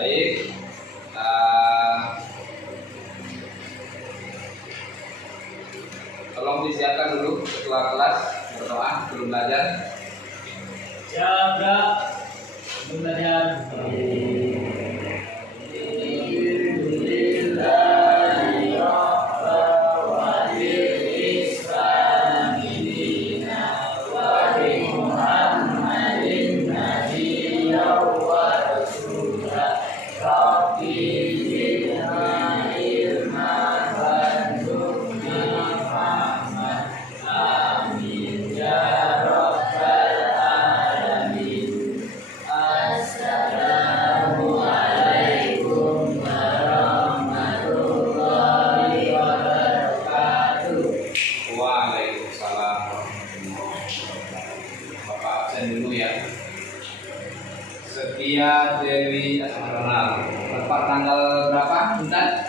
Baik. Tolong disiapkan dulu ketua kelas berdoa belum belajar. Jaga belum belajar. Dulu ya. Setia Dewi Asmaronal. Tepat tanggal berapa? Bentar.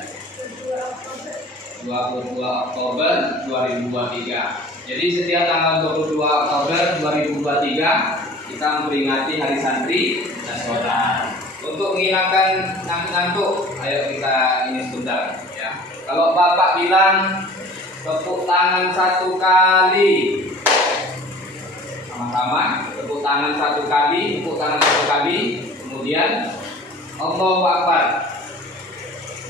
22 Oktober 2023. Jadi setiap tanggal 22 Oktober 2023 kita memperingati Hari Santri Nasional. Untuk menghilangkan ngantuk, ayo kita ini sebentar ya. Kalau Bapak bilang tepuk tangan satu kali. Sama-sama tepuk tangan satu kali, kemudian Allahu Akbar.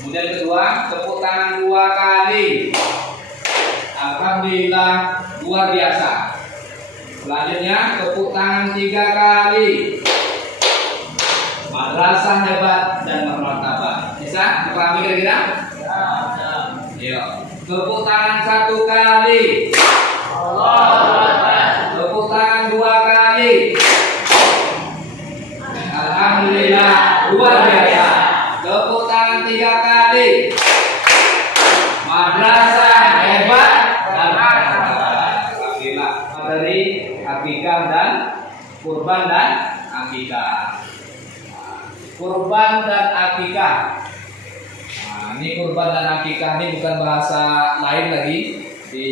Kemudian kedua, tepuk tangan 2 kali. Alhamdulillah, luar biasa. Selanjutnya tepuk tangan 3 kali. Madrasah hebat dan bermartabat. Bisa dipahami kira-kira? Ya. Tepuk tangan 1 kali. Allahu Akbar. Tepuk tangan 2 kali. Alhamdulillah, luar biasa. Tepuk tangan 3 kali. Madrasah hebat dan bermartabat. Alhamdulillah. Dari akikah dan kurban dan akikah. Kurban dan akikah. Nah, ini kurban dan akikah ini bukan bahasa lain lagi di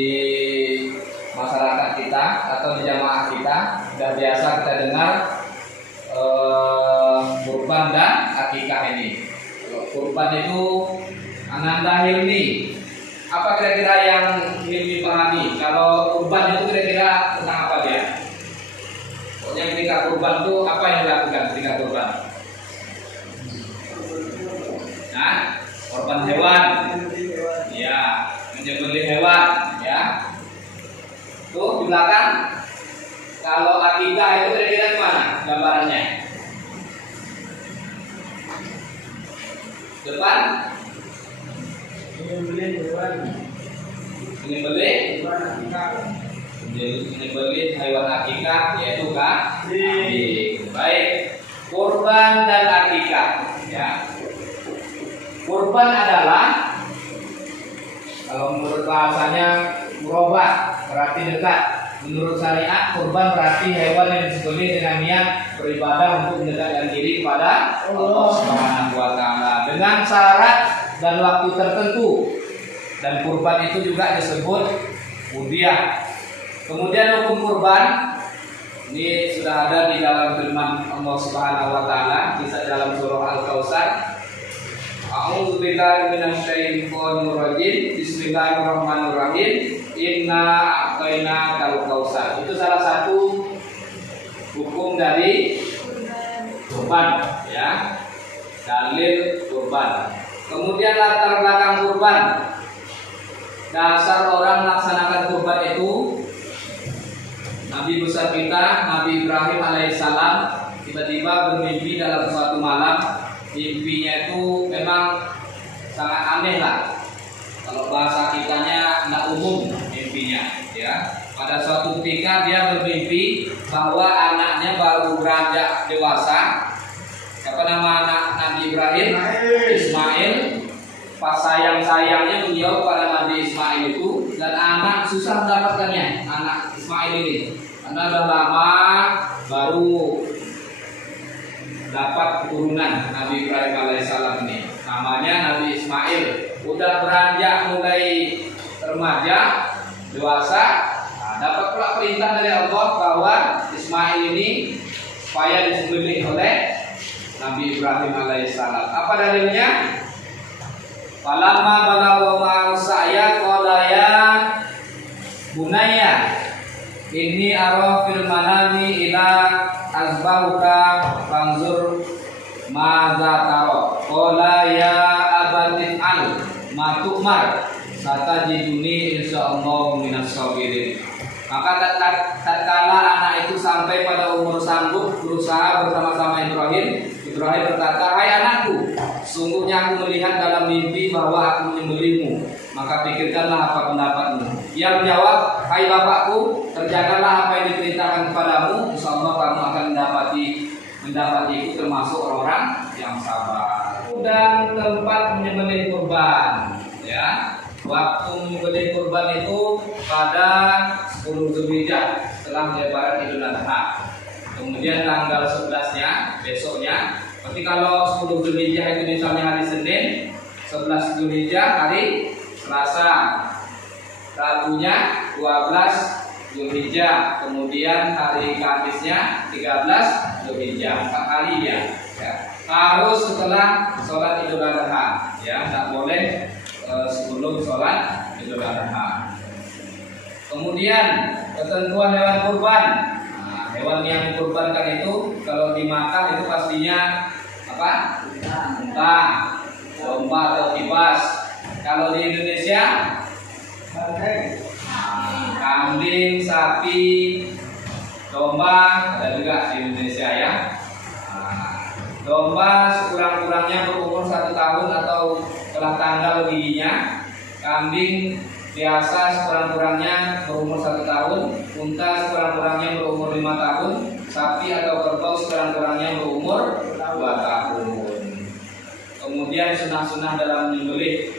masyarakat kita atau di jamaah kita. Sudah biasa kita dengar kurban dan akikah ini. Kurban itu Ananda Hilmi. Apa kira-kira yang Hilmi pahami? Kalau kurban itu kira-kira tentang apa dia? Pokoknya ketika kurban itu apa yang dilakukan ketika kurban? Nah, korban hewan. Ya, menyembelih hewan, ya. Tuh di belakang. Kalau akikah itu kira-kira gimana gambarannya? Depan menyembelih hewan akikah, yaitu kambing. Baik, kurban dan akikah, ya. Kurban adalah, kalau menurut bahasanya murabah, berarti dekat. Menurut syariat, kurban berarti hewan yang disembelih dengan niat beribadah untuk mendekatkan diri kepada Allah Subhanahu wa taala dengan syarat dan waktu tertentu. Dan kurban itu juga disebut udhiyah. Kemudian hukum kurban ini sudah ada di dalam firman Allah Subhanahu wa taala, kisah dalam surah Al-Kautsar. A'udzu billahi minasyaitonir rajim. Bismillahirrahmanirrahim. Inna a'tainakal kautsar. Itu salah satu hukum dari kurban, ya. Dalil kurban. Kemudian latar belakang kurban. Dasar orang melaksanakan kurban itu Nabi besar kita, Nabi Ibrahim alaihissalam tiba-tiba bermimpi dalam suatu malam. Mimpinya itu memang sangat aneh lah. Kalau bahasa kitanya nggak umum mimpinya, ya. Pada suatu ketika dia bermimpi bahwa anaknya baru beranjak dewasa. Siapa nama anak Nabi Ibrahim? Ismail. Pas sayang-sayangnya beliau pada Nabi Ismail itu, dan anak susah mendapatkannya, anak Ismail ini. Karena udah lama baru dapat keturunan Nabi Ibrahim alaihissalam ini. Namanya Nabi Ismail. Udah beranjak mulai remaja, dewasa, dapat pula perintah dari Allah bahwa Ismail ini supaya disembelih oleh Nabi Ibrahim alaihissalam. Apa dalilnya? Falamma balagha ma'ahu sa'ya qala ya bunayya inni ara fil manami ila azbahuka fanzur madza tara. Qala ya abati al ma tu'mar satajiduni insyaallah minas sabirin. Maka tatkala anak itu sampai pada umur sanggup berusaha bersama-sama Ibrahim berkata, "Hai anakku, sungguhnya aku melihat dalam mimpi bahwa aku menyembelihmu. Maka pikirkanlah apa pendapatmu." Ia menjawab, "Hai bapakku, kerjakanlah apa yang diperintahkan kepadamu. Insyaallah kamu akan mendapatiku termasuk orang yang sabar." Dan tempat menyembelih kurban, ya. Waktu menyembelih kurban itu pada 10 Zulhijjah setelah Lebaran Idul Adha. Kemudian tanggal 11-nya besoknya. Berarti kalau 10 Zulhijjah itu misalnya hari Senin, 11 Zulhijjah hari Selasa. Rabunya 12 Zulhijjah. Kemudian hari Kamisnya 13 Zulhijjah. 4 hari ya. Harus setelah sholat Idul Adha, ya, tidak boleh sebelum sholat Idul Adha. Kemudian ketentuan hewan kurban. Nah, hewan yang dikurbankan itu kalau di Makkah itu pastinya apa? Unta, domba atau kibas. Kalau di Indonesia, kambing, sapi, domba ada juga di Indonesia ya. Domba sekurang-kurangnya berumur 1 tahun atau telah tanggal giginya. Kambing biasa sekurang-kurangnya berumur 1 tahun. Unta sekurang-kurangnya berumur 5 tahun. Sapi atau kerbau sekurang-kurangnya berumur 2 tahun. Kemudian sunah-sunah dalam menyembelih,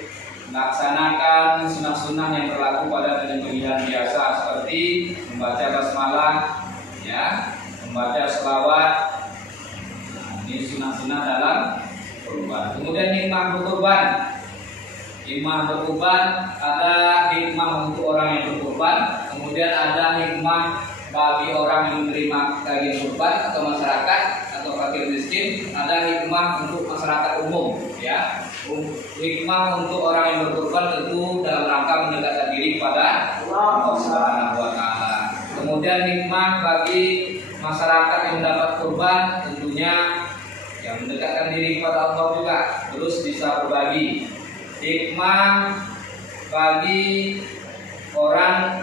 melaksanakan sunah-sunah yang berlaku pada penyembelihan biasa seperti membaca basmalah, ya, membaca selawat. Ini sunah-sunah dalam kurban. Kemudian hikmah berkurban. Hikmah berkurban, ada hikmah untuk orang yang berkurban, kemudian ada hikmah bagi orang yang menerima daging kurban atau masyarakat atau fakir miskin, ada hikmah untuk masyarakat umum, ya. Hikmah untuk orang yang berkurban tentu dalam rangka mendekatkan diri pada Allah Subhanahu wa taala. Kemudian hikmah bagi masyarakat yang mendapat kurban tentunya yang mendekatkan diri kepada Allah juga, terus bisa berbagi. Hikmah bagi orang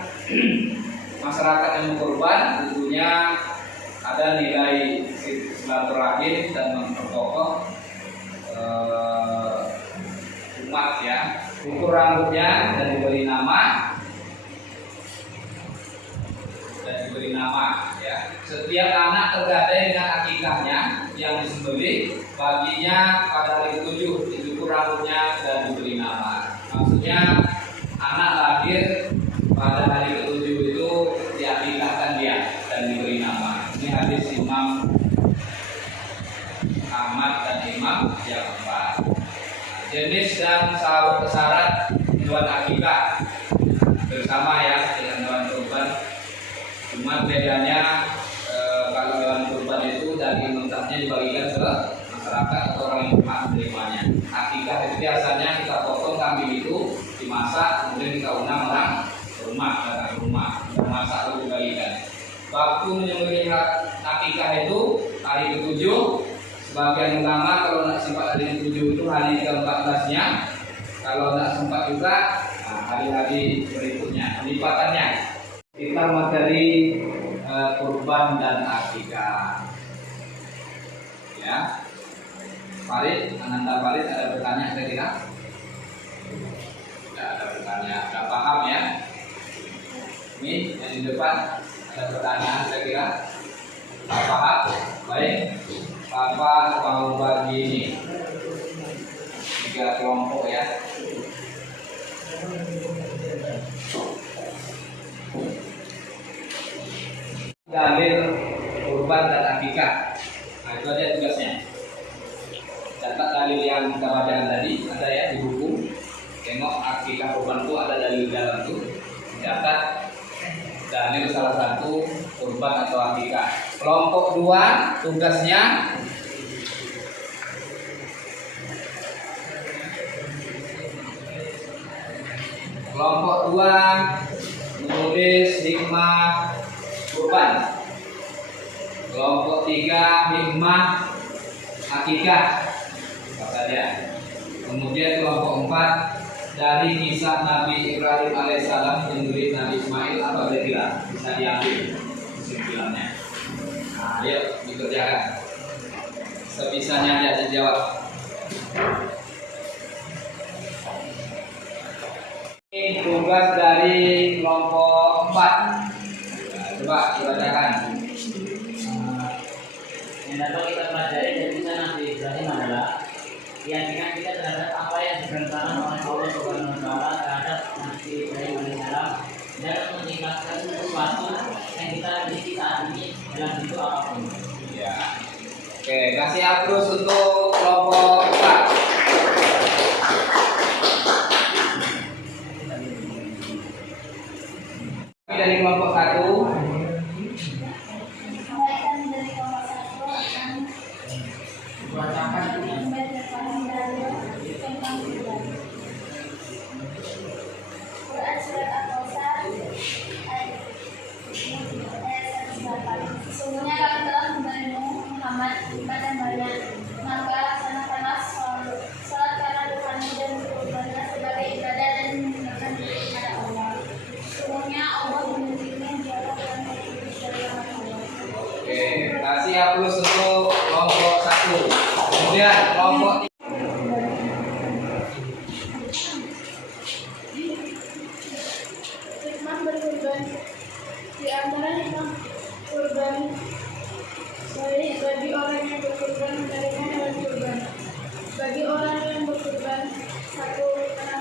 masyarakat yang berkorban tentunya ada nilai silaturahim dan memperkokoh umat, ya. Ukur rambutnya dan diberi nama ya. Setiap anak tergadai dengan akikahnya yang disembelih baginya pada hari ke-7 dicukur rambutnya dan diberi nama. Maksudnya anak lahir pada hari ke-7 itu diakikahkan dia dan diberi nama. Ini hadis Imam Ahmad dan Imam Ja'far. Jenis dan syarat hewan akikah bersama ya dengan hewan kurban. Cuma bedanya kalau hewan kurban itu daging mentahnya dibagikan ke masyarakat atau orang yang berhak menerimanya. Akikah itu biasanya kita potong kambing itu, dimasak, kemudian kita undang orang datang ke rumah, memasak lalu dibagikan. Waktu menyembelih akikah itu hari ke-7, sebagian ulama kalau tidak sempat hari ke-7 itu hari ke-14-nya, kalau tidak sempat juga hari-hari berikutnya, lipatannya. Kita materi kurban dan akikah, ya. Farid, Ananda Farid ada bertanya kira-kira? Tidak ada bertanya, tidak paham ya? Ini yang di depan ada pertanyaan kira-kira? Tidak paham? Baik, Papa mau bagi ini 3 kelompok ya. Dalil kurban dan akikah. Nah, itu aja tugasnya. Catat dalil yang kita bacakan tadi, ada ya di buku. Tengok akikah kurban itu ada dalil di dalam itu. Catat dalil salah satu kurban atau akikah. Kelompok 2 tugasnya Kelompok 2 menulis hikmah kurban. Kelompok 3 hikmah akikah. Apa saja. Kemudian kelompok 4 dari kisah Nabi Ibrahim alaihissalam menulis Nabi Ismail. Apa kira-kira bisa diambil kesimpulannya? Nah, ayo dikerjakan. Sebisanya aja dijawab. Ini tugas dari kelompok 4. Nah, coba dibacakan. Yang dapat kita pelajari dari kisah Nabi Ibrahim adalah keyakinan kita terhadap apa yang diberitakan oleh Allah Subhanahu wa Ta'ala terhadap Nabi Ibrahim alaihissalam dan meningkatkan sesuatu yang kita miliki saat ini dalam bentuk apapun. Ya. Oke, kasih aplaus untuk kelompok 4. Dari kelompok 1 Sesungguhnya kami telah memberimu Muhammad hikmat dan banyak, maka laksanakanlah sholat karena Tuhanmu dan berkorbanlah sebagai ibadah dan menggunakan diri kepada Allah. Sesungguhnya Allah memilikinya dialah yang memiliki segala Allah. Oke, kasih aplaus untuk kelompok 1. Kemudian kelompok Hikmah berkorban. Di antara hikmah kurban baik bagi orang yang berkorban menerima hewan kurban. Bagi orang yang berkorban, satu, karena